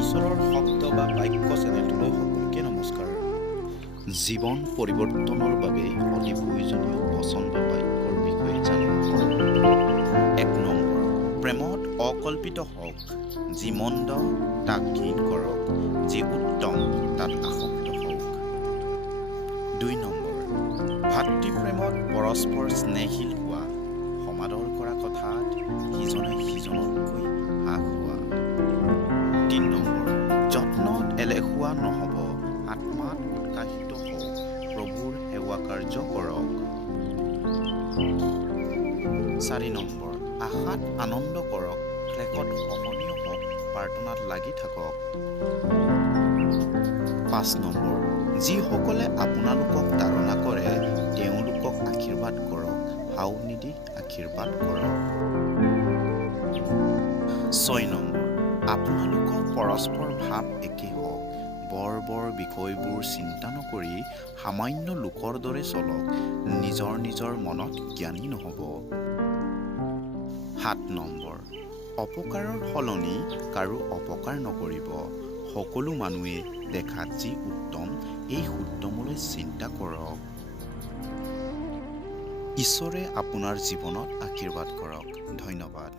ঈশ্বৰৰ শব্দ বা বাক্য চেনেলটোলৈ সকলোকে নমস্কাৰ। জীৱন পৰিৱৰ্তনৰ বাবে অতি প্ৰয়োজনীয় বচন বা বাক্যৰ বিষয়ে জানিব। 1 নম্বৰ, প্ৰেমত অকল্পিত হওক। যি মন্দ তাক ঘৃণ কৰক, যি উত্তম তাত আসক্ত হওক। 2 নম্বৰ, ভাতৃপ্ৰেমত পৰস্পৰ স্নেহশীল হোৱা। সমাদৰ কৰা কথাত সিজনে সিজনতকৈ হ্ৰাস হোৱা। 3 নম্বৰ, যত্নত এলেহুৱা নহ'ব, আত্মাত উৎসাহিত হওক, প্ৰভুৰ সেৱা কাৰ্য কৰক। 4 নম্বৰ, আশাত আনন্দ কৰক, ক্লেশত সহনীয় হওক, প্ৰাৰ্থনাত লাগি থাকক। 5 নম্বৰ, যিসকলে আপোনালোকক তাড়না কৰে তেওঁলোকক আশীৰ্বাদ কৰক, হাও নিদি আশীৰ্বাদ কৰক। 6 নম্বৰ, আপোনালোকৰ পৰস্পৰ ভাৱ একে হওক, বৰ বিষয়বোৰ চিন্তা নকৰি সামান্য লোকৰ দৰে চলক, নিজৰ মনত জ্ঞানী নহ'ব। 7 নম্বৰ, অপকাৰৰ সলনি কাৰো অপকাৰ নকৰিব। সকলো মানুহে দেখাত যি উত্তম এই উত্তমলৈ চিন্তা কৰক। ঈশ্বৰে আপোনাৰ জীৱনত আশীৰ্বাদ কৰক। ধন্যবাদ।